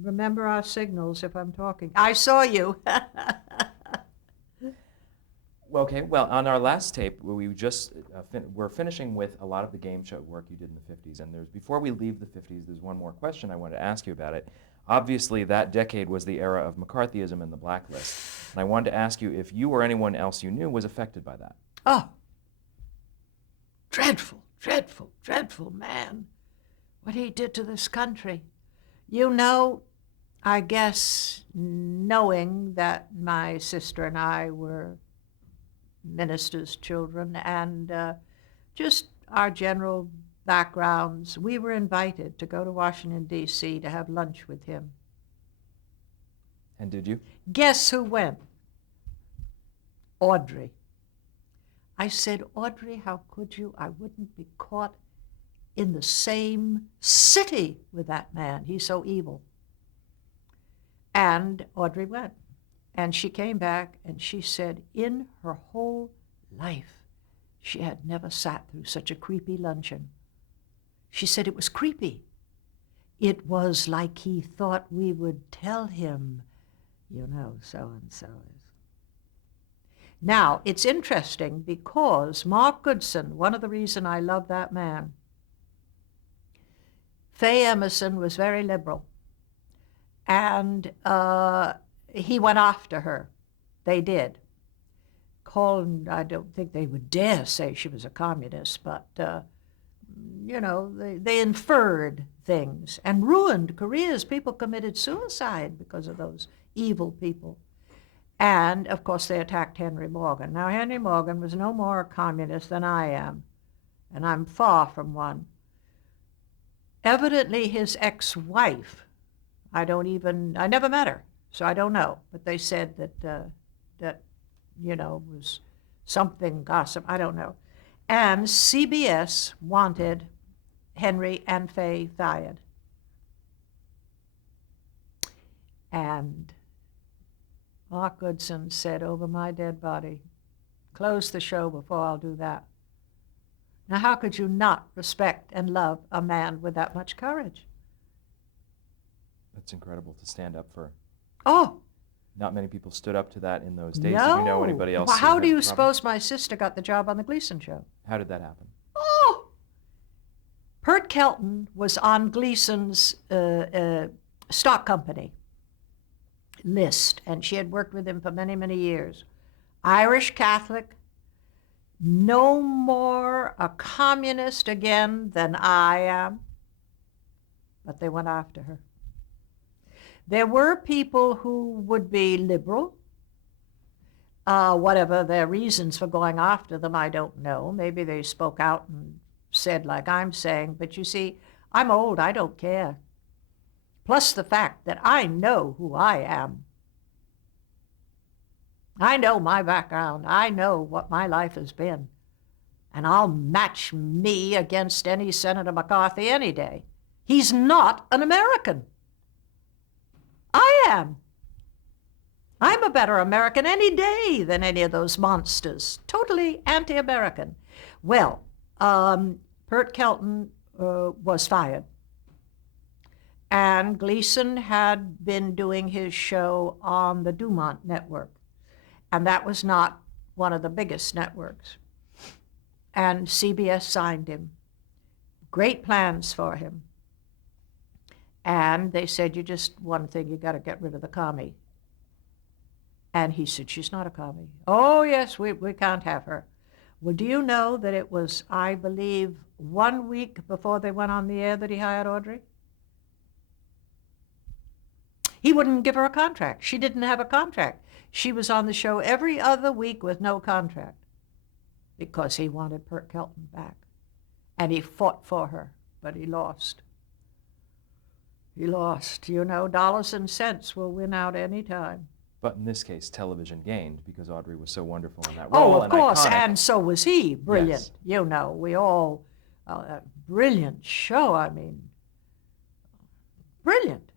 Remember our signals if I'm talking. I saw you. Well, okay, well, on our last tape, we just we're finishing with a lot of the game show work you did in the 50s. And before we leave the 50s, there's one more question I wanted to ask you about it. Obviously, that decade was the era of McCarthyism and the blacklist. And I wanted to ask you if you or anyone else you knew was affected by that. Oh, dreadful, dreadful, dreadful man. What he did to this country. You know, I guess knowing that my sister and I were ministers' children and just our general backgrounds, we were invited to go to Washington, D.C. to have lunch with him. And did you? Guess who went? Audrey. I said, Audrey, how could you? I wouldn't be caught in the same city with that man. He's so evil. And Audrey went. And she came back and she said in her whole life, she had never sat through such a creepy luncheon. She said it was creepy. It was like he thought we would tell him, you know, so-and-so is. Now, it's interesting because Mark Goodson, one of the reasons I love that man, Faye Emerson was very liberal. And he went after her. They did. Colin, I don't think they would dare say she was a communist, but, you know, they inferred things and ruined careers. People committed suicide because of those evil people. And, of course, they attacked Henry Morgan. Now, Henry Morgan was no more a communist than I am, and I'm far from one. Evidently, his ex-wife, I never met her, so I don't know. But they said that you know, was something gossip. I don't know. And CBS wanted Henry and Faye fired. And Mark Goodson said, over my dead body, close the show before I'll do that. Now, how could you not respect and love a man with that much courage? That's incredible to stand up for. Oh, Not many people stood up to that in those days. no. Did you know anybody else? Well, how do you problem? suppose my sister got the job on the Gleason show? How did that happen? Oh! Pert Kelton was on Gleason's stock company list, and she had worked with him for many, many years. Irish Catholic, no more a communist again than I am, but they went after her. There were people who would be liberal. Whatever their reasons for going after them, I don't know. Maybe they spoke out and said like I'm saying, but you see, I'm old, I don't care. Plus the fact that I know who I am. I know my background. I know what my life has been. And I'll match me against any Senator McCarthy any day. He's not an American. I am. I'm a better American any day than any of those monsters. Totally anti-American. Well, Pert Kelton was fired. And Gleason had been doing his show on the Dumont network. And that was not one of the biggest networks. And CBS signed him. Great plans for him. And they said, one thing, you got to get rid of the commie. And he said, she's not a commie. Oh, yes, we can't have her. Well, do you know that it was, I believe, 1 week before they went on the air that he hired Audrey? He wouldn't give her a contract. She didn't have a contract. She was on the show every other week with no contract because he wanted Pert Kelton back. And he fought for her, but he lost. He lost. You know, dollars and cents will win out any time. But in this case, television gained because Audrey was so wonderful in that role. Oh, of course, iconic. And so was he. Brilliant. Yes. You know, we all, brilliant show, I mean, brilliant.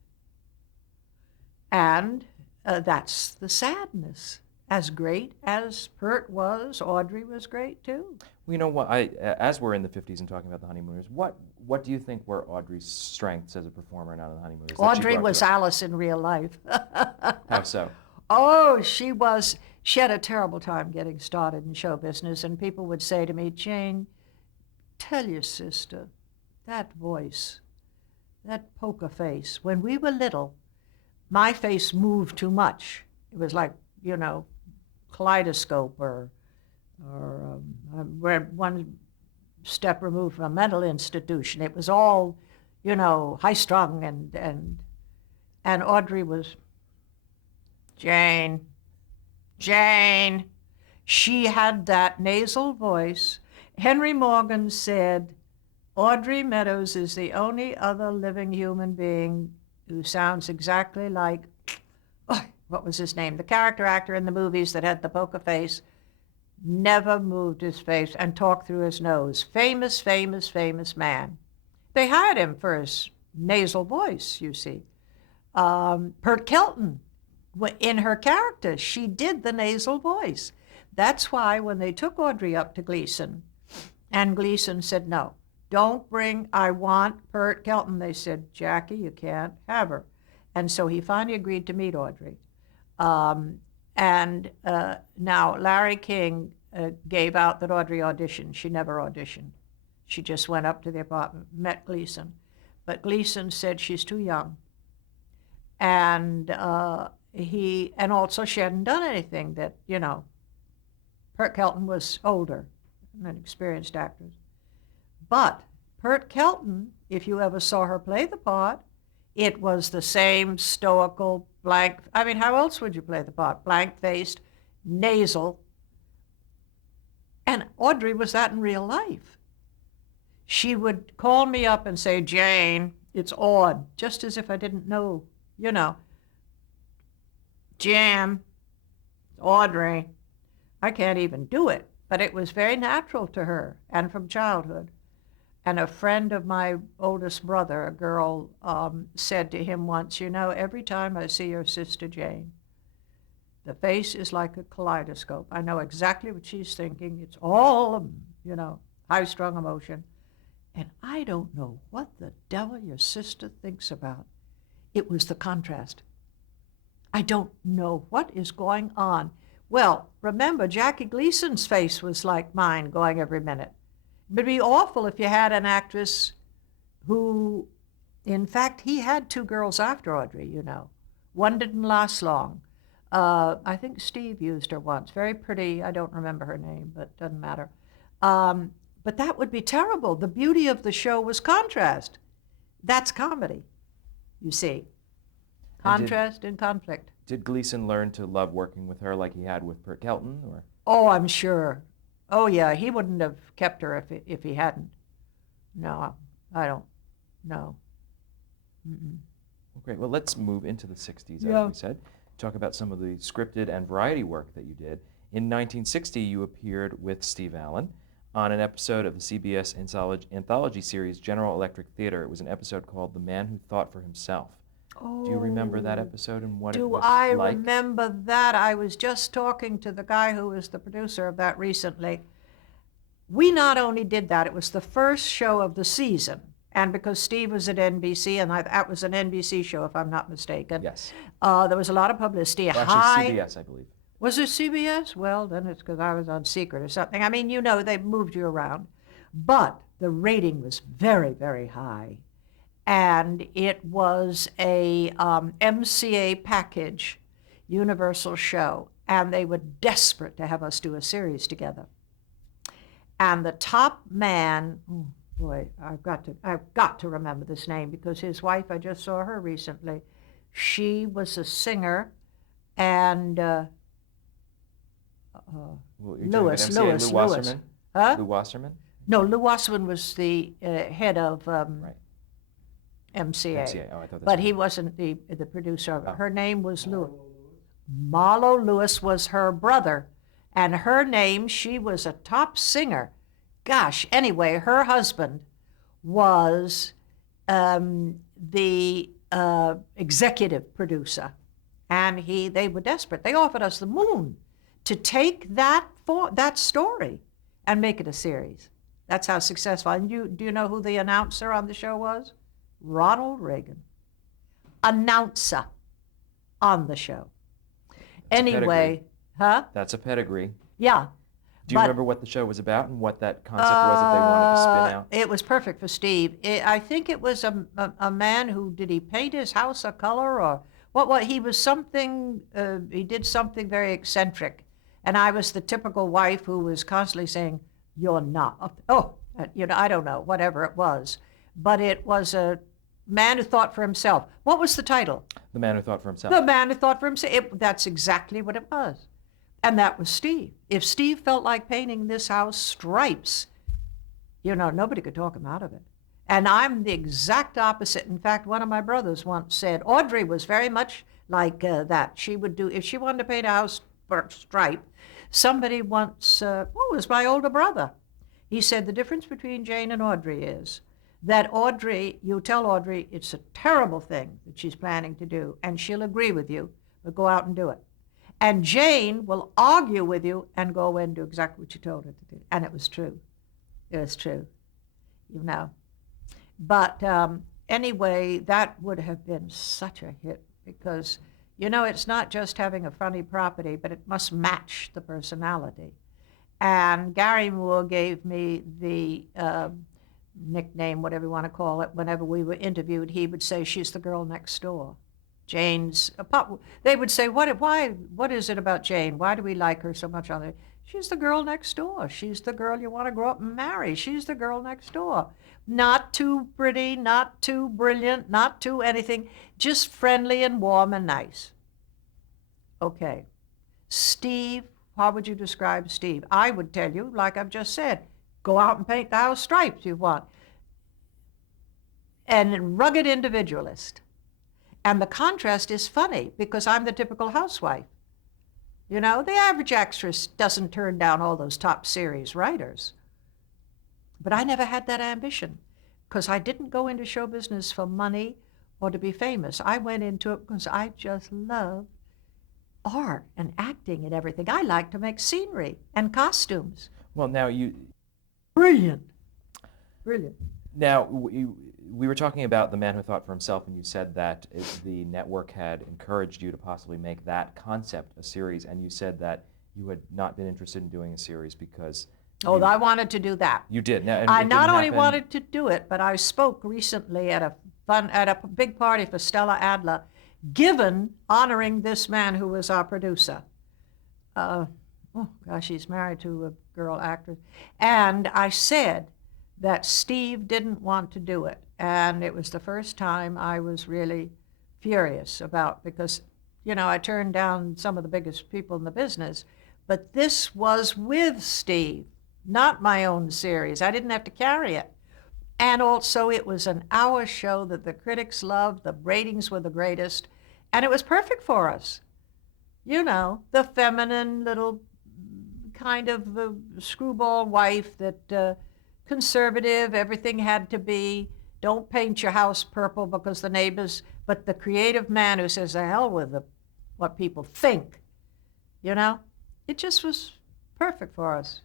And that's the sadness. as great as Pert was, Audrey was great too. Well, you know what? As we're in the 50s and talking about the Honeymooners, what do you think were Audrey's strengths as a performer now in the Honeymooners? that she Audrey brought was to it? Alice in real life. How so? Oh, she had a terrible time getting started in show business, and people would say to me, Jayne, tell your sister, that voice, that poker face. When we were little, my face moved too much. It was like, kaleidoscope or we're one step removed from a mental institution. It was all, high strung and Audrey was Jayne. She had that nasal voice. Henry Morgan said, Audrey Meadows is the only other living human being who sounds exactly like, what was his name? The character actor in the movies that had the poker face, never moved his face and talked through his nose. Famous, famous, famous man. They hired him for his nasal voice, you see. Pert Kelton, in her character, she did the nasal voice. That's why when they took Audrey up to Gleason, and Gleason said, no, I want Pert Kelton. They said, Jackie, you can't have her. And so he finally agreed to meet Audrey. Now Larry King gave out that Audrey auditioned. She never auditioned. She just went up to the apartment, met Gleason. But Gleason said she's too young. And also she hadn't done anything that, Pert Kelton was older than experienced actors. But Pert Kelton, if you ever saw her play the part, it was the same stoical, blank, how else would you play the part? Blank-faced, nasal. And Audrey was that in real life. She would call me up and say, Jayne, it's Aud, just as if I didn't know, Jam, Audrey. I can't even do it, but it was very natural to her and from childhood. And a friend of my oldest brother, a girl, said to him once, every time I see your sister Jayne, the face is like a kaleidoscope. I know exactly what she's thinking. It's all, high-strung emotion. And I don't know what the devil your sister thinks about. It was the contrast. I don't know what is going on. Well, remember, Jackie Gleason's face was like mine, going every minute. It would be awful if you had an actress who, in fact, he had two girls after Audrey, One didn't last long. I think Steve used her once. Very pretty. I don't remember her name, but doesn't matter. But that would be terrible. The beauty of the show was contrast. That's comedy, you see. Contrast and conflict. Did Gleason learn to love working with her like he had with Pert Kelton, or? Oh, I'm sure. Oh, yeah, he wouldn't have kept her if he hadn't. No, I don't. No. Mm-mm. Well, great. Well, let's move into the 60s, Yeah. as we said. Talk about some of the scripted and variety work that you did. In 1960, you appeared with Steve Allen on an episode of the CBS anthology series General Electric Theater. It was an episode called The Man Who Thought for Himself. Oh, do you remember that episode and what it was do I like? remember that? I was just talking to the guy who was the producer of that recently. We not only did that, it was the first show of the season. And because Steve was at NBC, and that was an NBC show, if I'm not mistaken. Yes. There was a lot of publicity. Well, actually, CBS, I believe. Was it CBS? Well, then it's because I was on Secret or something. They moved you around. But the rating was very, very high. And it was a MCA package, Universal show. And they were desperate to have us do a series together. And the top man, oh boy, I've got to remember this name because his wife, I just saw her recently. She was a singer, and Lewis. Huh? Lou Wasserman? No, Lou Wasserman was the head of Right. MCA. MCA. Oh, I thought that's But right. he wasn't the producer of it. Oh. Her name was Lewis. Marlo Lewis was her brother, and her name, she was a top singer. Gosh, anyway, her husband was the executive producer, and they were desperate. They offered us the moon to take that story and make it a series. That's how successful. And do you know who the announcer on the show was? Ronald Reagan. Announcer on the show. Anyway, huh? That's a pedigree. Yeah. Do you remember what the show was about and what that concept was that they wanted to spin out? It was perfect for Steve. I think it was a man who, did he paint his house a color or what he was something, he did something very eccentric. And I was the typical wife who was constantly saying, you're not, I don't know, whatever it was. But it was a man who thought for himself. What was the title? The Man Who Thought for Himself. The Man Who Thought for Himself. That's exactly what it was. And that was Steve. If Steve felt like painting this house stripes, nobody could talk him out of it. And I'm the exact opposite. In fact, one of my brothers once said, Audrey was very much like that. She would do, if she wanted to paint a house stripe, somebody once, it was my older brother. He said, the difference between Jayne and Audrey is that Audrey, you tell Audrey it's a terrible thing that she's planning to do, and she'll agree with you, but go out and do it. And Jayne will argue with you and go away and do exactly what you told her to do. And it was true. It was true, But anyway, that would have been such a hit because, it's not just having a funny property, but it must match the personality. And Gary Moore gave me the nickname, whatever you want to call it, whenever we were interviewed, he would say, she's the girl next door. Jayne's, they would say, what is it about Jayne? Why do we like her so much on there? She's the girl next door. She's the girl you want to grow up and marry. She's the girl next door. Not too pretty, not too brilliant, not too anything, just friendly and warm and nice. Okay. Steve, how would you describe Steve? I would tell you, like I've just said, go out and paint the house stripes you want. And rugged individualist. And the contrast is funny because I'm the typical housewife. The average actress doesn't turn down all those top series writers. But I never had that ambition because I didn't go into show business for money or to be famous. I went into it because I just love art and acting and everything. I like to make scenery and costumes. Well, now Brilliant. Now, we were talking about The Man Who Thought for Himself, and you said that the network had encouraged you to possibly make that concept a series, and you said that you had not been interested in doing a series because... I wanted to do that. You did. Now, I not only wanted to do it, but I spoke recently at a big party for Stella Adler, honoring this man who was our producer. He's married to a girl actress. And I said that Steve didn't want to do it. And it was the first time I was really furious because, I turned down some of the biggest people in the business, but this was with Steve, not my own series. I didn't have to carry it. And also it was an hour show that the critics loved, the ratings were the greatest, and it was perfect for us. The feminine little kind of screwball wife that conservative, everything had to be, don't paint your house purple because the neighbors, but the creative man who says, the hell with what people think, it just was perfect for us.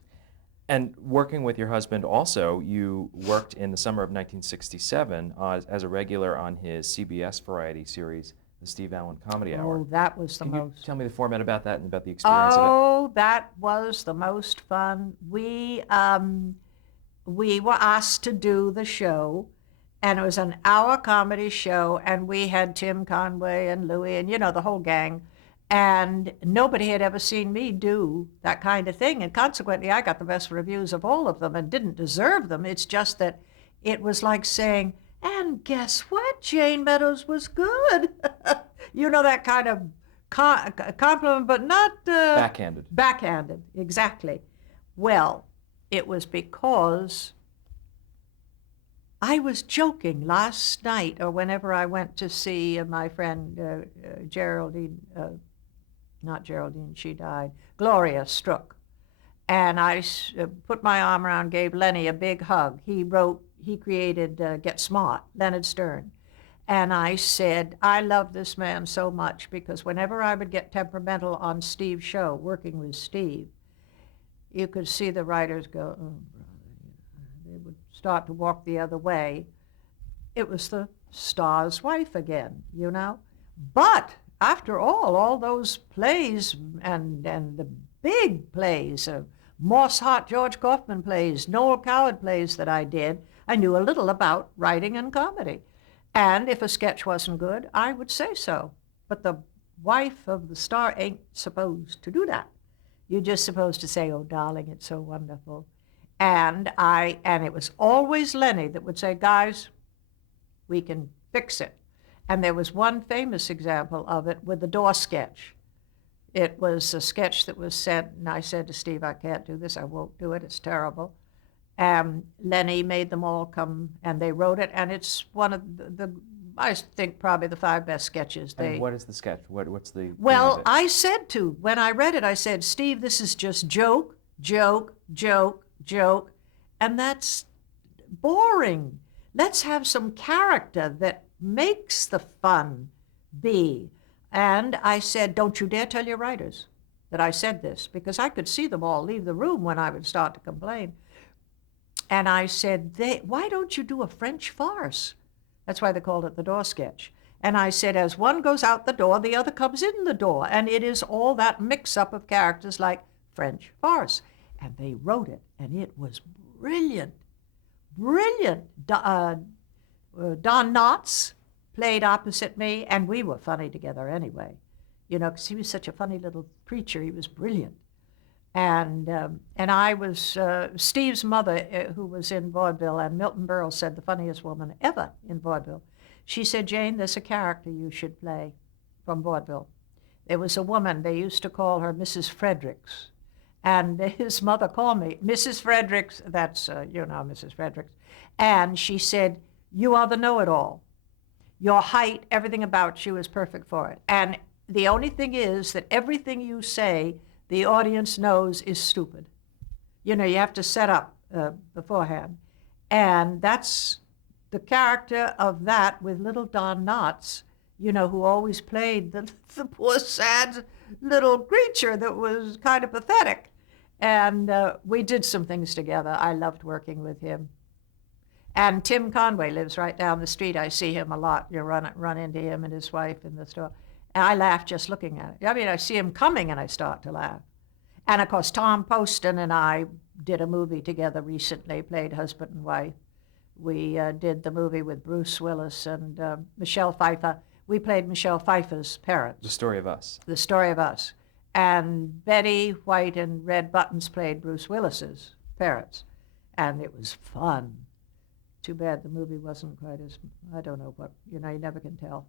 And working with your husband also, you worked in the summer of 1967 as a regular on his CBS variety series, the Steve Allen Comedy Hour. Oh, that was the most. Can you tell me the format about that and about the experience of it? Oh, that was the most fun. We were asked to do the show, and it was an hour comedy show, and we had Tim Conway and Louie and, the whole gang. And nobody had ever seen me do that kind of thing. And consequently, I got the best reviews of all of them and didn't deserve them. It's just that it was like saying, and guess what? Jayne Meadows was good. That kind of compliment, but not... Backhanded. Backhanded, exactly. Well, it was because I was joking last night or whenever I went to see my friend Geraldine, not Geraldine, she died, Gloria Strook. And I put my arm around, gave Lenny a big hug. He created Get Smart, Leonard Stern. And I said, I love this man so much because whenever I would get temperamental on Steve's show, working with Steve, you could see the writers go, oh, brother. They would start to walk the other way. It was the star's wife again, you know? But after all those plays and the big plays, Moss Hart, George Kaufman plays, Noel Coward plays that I did, I knew a little about writing and comedy. And if a sketch wasn't good, I would say so. But the wife of the star ain't supposed to do that. You're just supposed to say, oh, darling, it's so wonderful. And it was always Lenny that would say, guys, we can fix it. And there was one famous example of it with the door sketch. It was a sketch that was sent, and I said to Steve, I can't do this, I won't do it, it's terrible. Lenny made them all come, and they wrote it, and it's one of the I think probably the 5 best sketches. And what is the sketch? What's the Well, theme of it? I said when I read it, I said, Steve, this is just joke, joke, joke, joke, and that's boring. Let's have some character that makes the fun be. And I said, don't you dare tell your writers that I said this, because I could see them all leave the room when I would start to complain. And I said, why don't you do a French farce? That's why they called it the door sketch. And I said, as one goes out the door, the other comes in the door. And it is all that mix-up of characters like French farce. And they wrote it, and it was brilliant. Brilliant. Don Knotts played opposite me, and we were funny together anyway. You know, because he was such a funny little preacher. He was brilliant. And I was Steve's mother, who was in vaudeville, and Milton Berle said the funniest woman ever in vaudeville. She said, Jayne, there's a character you should play from vaudeville. There was a woman, they used to call her Mrs. Fredericks. And his mother called me, Mrs. Fredericks, that's, Mrs. Fredericks. And she said, you are the know-it-all. Your height, everything about you is perfect for it. And the only thing is that everything you say, the audience knows is stupid. You know, you have to set up beforehand. And that's the character of that with little Don Knotts, you know, who always played the poor, sad little creature that was kind of pathetic. And we did some things together. I loved working with him. And Tim Conway lives right down the street. I see him a lot. You run into him and his wife in the store. And I laugh just looking at it. I mean, I see him coming and I start to laugh. And of course, Tom Poston and I did a movie together recently, played husband and wife. We did the movie with Bruce Willis and Michelle Pfeiffer. We played Michelle Pfeiffer's parents. The Story of Us. The Story of Us. And Betty White and Red Buttons played Bruce Willis's parents. And it was fun. Too bad the movie wasn't quite as, I don't know what, you never can tell.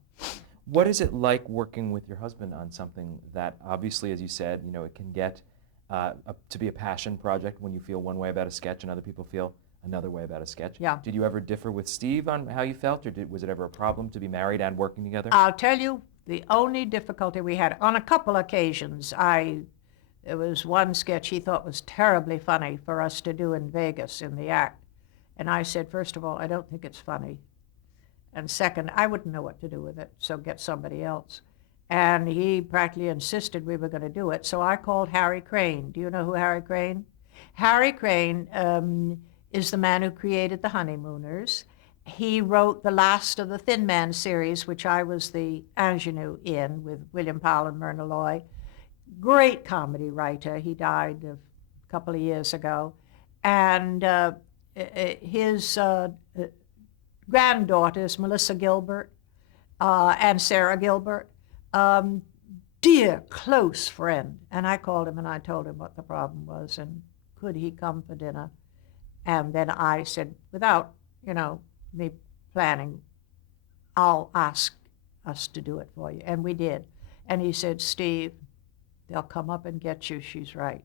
What is it like working with your husband on something that obviously, as you said, it can get to be a passion project when you feel one way about a sketch and other people feel another way about a sketch? Yeah. Did you ever differ with Steve on how you felt, or was it ever a problem to be married and working together? I'll tell you, the only difficulty we had, on a couple occasions, there was one sketch he thought was terribly funny for us to do in Vegas in the act. And I said, first of all, I don't think it's funny. And second, I wouldn't know what to do with it, so get somebody else. And he practically insisted we were going to do it, so I called Harry Crane. Do you know who Harry Crane? Harry Crane is the man who created The Honeymooners. He wrote the last of the Thin Man series, which I was the ingenue in with William Powell and Myrna Loy. Great comedy writer. He died a couple of years ago. And his granddaughters, Melissa Gilbert and Sarah Gilbert, dear close friend. And I called him and I told him what the problem was and could he come for dinner. And then I said, without, me planning, I'll ask us to do it for you. And we did. And he said, Steve, they'll come up and get you. She's right.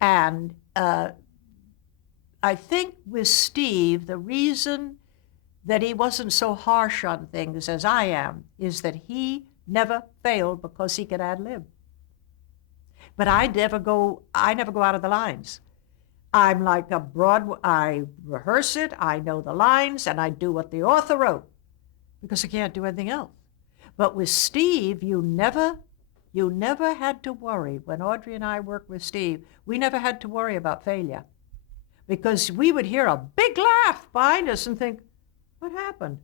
And I think with Steve, the reason that he wasn't so harsh on things as I am is that he never failed because he could ad-lib. But I never go out of the lines. I'm like I rehearse it, I know the lines, and I do what the author wrote. because I can't do anything else. But with Steve, you never had to worry. When Audrey and I worked with Steve, we never had to worry about failure, because we would hear a big laugh behind us and think, what happened?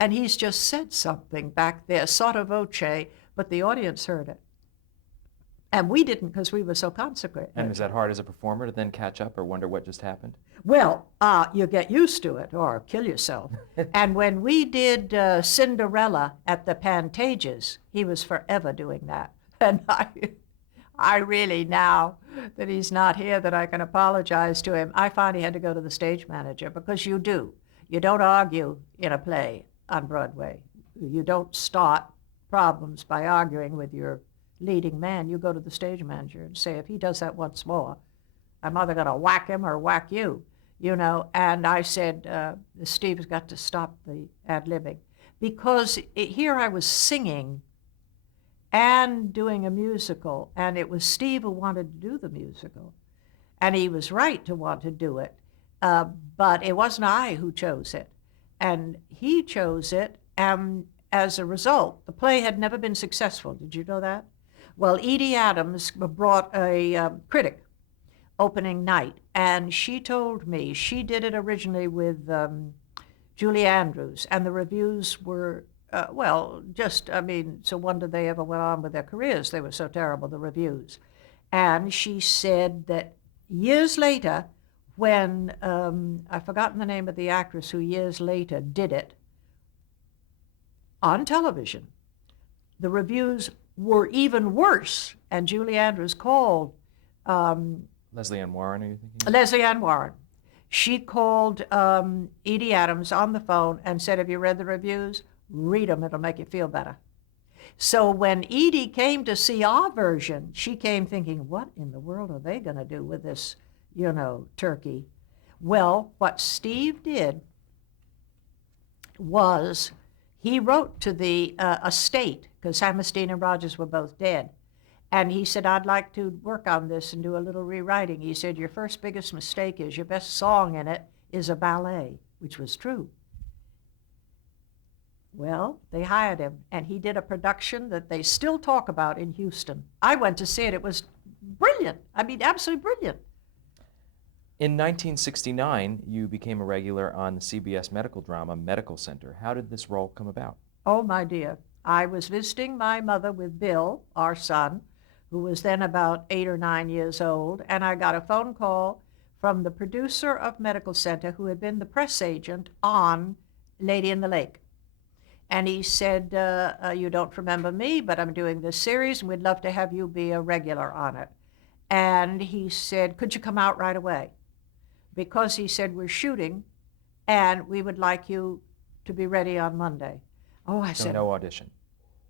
And he's just said something back there, sotto voce, but the audience heard it. And we didn't, because we were so consecrated. And is that hard as a performer to then catch up or wonder what just happened? Well, you get used to it or kill yourself. And when we did Cinderella at the Pantages, he was forever doing that. And I really, now that he's not here, that I can apologize to him, I finally had to go to the stage manager, because you do. You don't argue in a play on Broadway. You don't start problems by arguing with your leading man. You go to the stage manager and say, if he does that once more, I'm either going to whack him or whack you, you know. And I said, Steve's got to stop the ad-libbing, because here I was singing and doing a musical, and it was Steve who wanted to do the musical. And he was right to want to do it, but it wasn't I who chose it. And he chose it, and as a result, the play had never been successful. Did you know that? Well, Edie Adams brought a critic opening night, and she told me she did it originally with Julie Andrews, and the reviews were, it's a wonder they ever went on with their careers. They were so terrible, the reviews. And she said that years later, when, I've forgotten the name of the actress who years later did it on television, the reviews were even worse. And Julie Andrews called Leslie Ann Warren, are you thinking? Leslie Ann Warren. She called Edie Adams on the phone and said, have you read the reviews? Read them, it'll make you feel better. So when Edie came to see our version, she came thinking, what in the world are they going to do with this, turkey? Well, what Steve did was he wrote to the estate, because Hammerstein and Rogers were both dead. And he said, I'd like to work on this and do a little rewriting. He said, your first biggest mistake is your best song in it is a ballet, which was true. Well, they hired him, and he did a production that they still talk about in Houston. I went to see it. It was brilliant. I mean, absolutely brilliant. In 1969, you became a regular on the CBS medical drama Medical Center. How did this role come about? Oh, my dear. I was visiting my mother with Bill, our son, who was then about 8 or 9 years old, and I got a phone call from the producer of Medical Center, who had been the press agent on Lady in the Lake. And he said, you don't remember me, but I'm doing this series, and we'd love to have you be a regular on it. And he said, could you come out right away? Because he said, we're shooting, and we would like you to be ready on Monday. Oh, I said, no audition.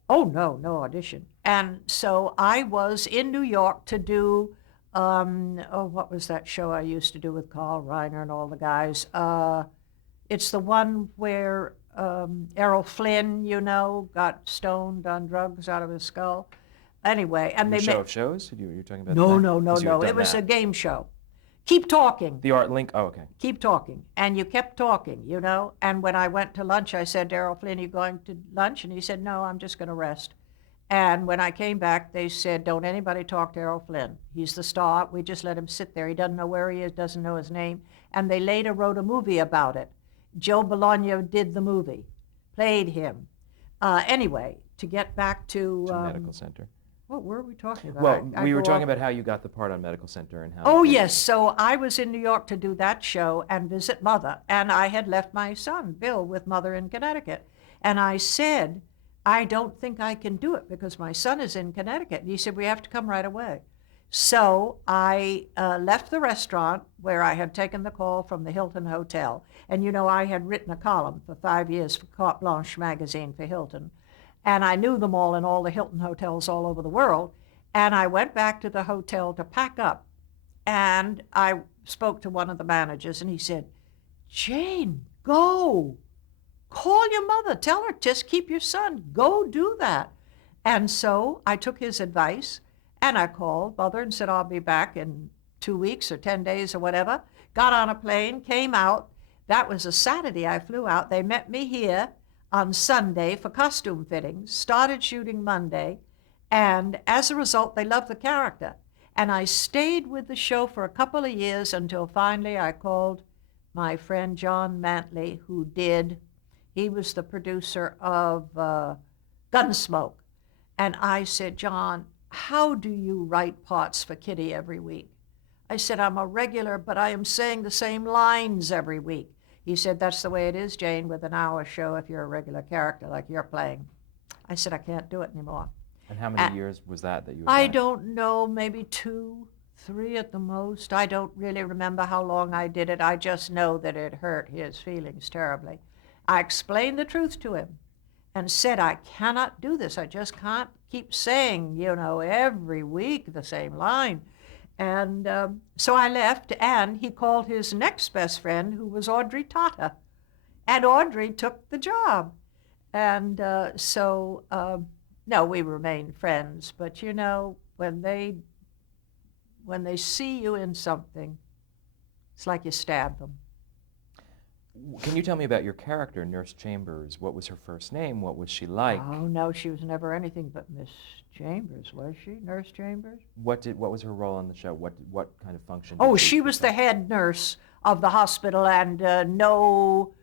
Oh, no audition. And so I was in New York to do, what was that show I used to do with Carl Reiner and all the guys? It's the one where Errol Flynn, got stoned on drugs out of his skull. Anyway, and The they Show of Shows? You're talking about No, that? no. 'Cause you had done It was that. a game show. Keep talking. The Art Link? Oh, okay. Keep talking. And you kept talking, And when I went to lunch, I said, Errol Flynn, are you going to lunch? And he said, no, I'm just going to rest. And when I came back, they said, don't anybody talk to Errol Flynn. He's the star. We just let him sit there. He doesn't know where he is, doesn't know his name. And they later wrote a movie about it. Joe Bologna did the movie, played him. Anyway, to get back to... Medical Center. What were we talking about? Well, I we were go talking off- about how you got the part on Medical Center and how... Oh, yes. So I was in New York to do that show and visit Mother. And I had left my son, Bill, with Mother in Connecticut. And I said, I don't think I can do it because my son is in Connecticut. And he said, we have to come right away. So I left the restaurant where I had taken the call from the Hilton Hotel. And, I had written a column for 5 years for Carte Blanche magazine for Hilton. And I knew them all in all the Hilton hotels all over the world. And I went back to the hotel to pack up. And I spoke to one of the managers, and he said, Jayne, go. Call your mother. Tell her, just keep your son. Go do that. And so I took his advice, and I called Mother and said, I'll be back in 2 weeks or 10 days or whatever. Got on a plane, came out. That was a Saturday I flew out. They met me here on Sunday for costume fittings, started shooting Monday, and as a result, they loved the character. And I stayed with the show for a couple of years until finally I called my friend John Mantley, he was the producer of Gunsmoke. And I said, John, how do you write parts for Kitty every week? I said, I'm a regular, but I am saying the same lines every week. He said, that's the way it is, Jayne, with an hour show if you're a regular character like you're playing. I said, I can't do it anymore. And how many years was that you were I doing? don't know, maybe 2, 3 at the most. I don't really remember how long I did it. I just know that it hurt his feelings terribly. I explained the truth to him and said, I cannot do this. I just can't keep saying, every week the same line. And so I left, and he called his next best friend, who was Audrey Tata. And Audrey took the job. And no, we remained friends. But, when they see you in something, it's like you stab them. Can you tell me about your character, Nurse Chambers? What was her first name? What was she like? Oh, no, she was never anything but Miss Chambers, was she? Nurse Chambers? What was her role on the show? What kind of function? Oh, she was the head nurse of the hospital, and no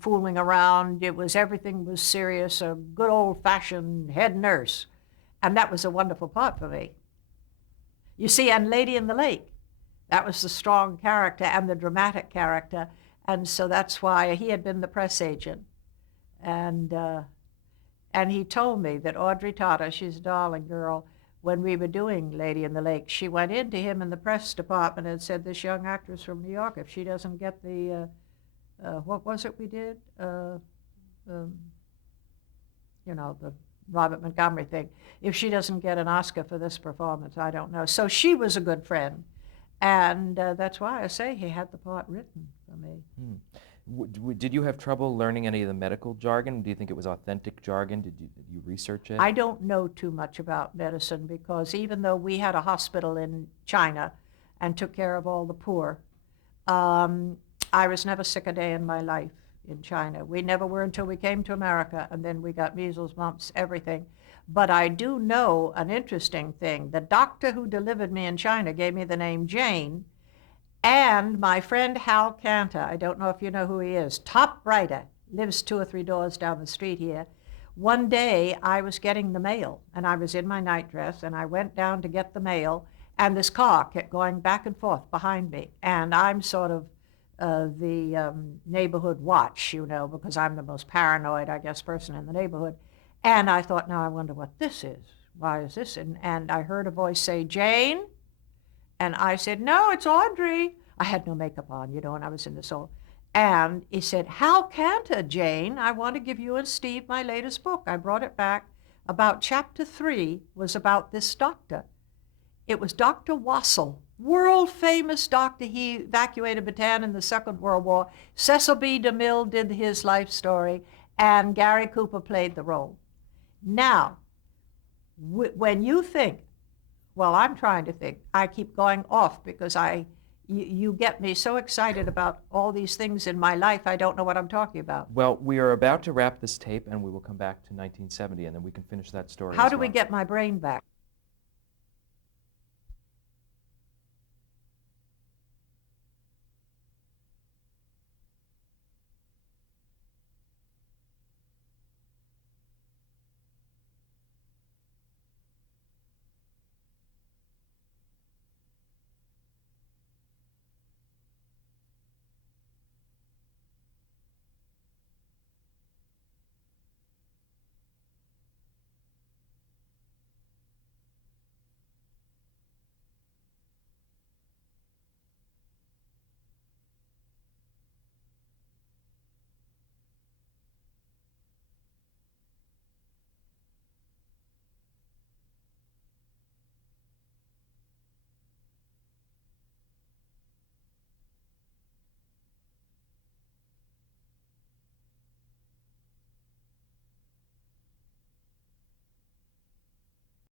fooling around. Everything was serious, a good old-fashioned head nurse. And that was a wonderful part for me. You see, and Lady in the Lake, that was the strong character and the dramatic character. And so that's why he had been the press agent. And he told me that Audrey Tata, she's a darling girl, when we were doing Lady in the Lake, she went into him in the press department and said, this young actress from New York, if she doesn't get the, what was it we did? The Robert Montgomery thing. If she doesn't get an Oscar for this performance, I don't know. So she was a good friend. And that's why I say he had the part written for me. Did you have trouble learning any of the medical jargon? Do you think it was authentic jargon? Did you research it? I don't know too much about medicine because even though we had a hospital in China and took care of all the poor, I was never sick a day in my life in China. We never were until we came to America, and then we got measles, mumps, everything. But I do know an interesting thing. The doctor who delivered me in China gave me the name Jayne, and my friend Hal Cantor, I don't know if you know who he is, top writer, lives 2 or 3 doors down the street here. One day I was getting the mail, and I was in my nightdress, and I went down to get the mail, and this car kept going back and forth behind me. And I'm sort of the neighborhood watch, because I'm the most paranoid, I guess, person in the neighborhood. And I thought, now I wonder what this is. Why is this? And I heard a voice say, Jayne? And I said, no, it's Audrey. I had no makeup on, and I was in this old. And he said, Hal Cantor, Jayne, I want to give you and Steve my latest book. I brought it back. About chapter 3 was about this doctor. It was Dr. Wassel, world-famous doctor. He evacuated Bataan in the Second World War. Cecil B. DeMille did his life story, and Gary Cooper played the role. Now, when you think, well, I'm trying to think, I keep going off because you get me so excited about all these things in my life, I don't know what I'm talking about. Well, we are about to wrap this tape, and we will come back to 1970, and then we can finish that story. How as do we well. get my brain back?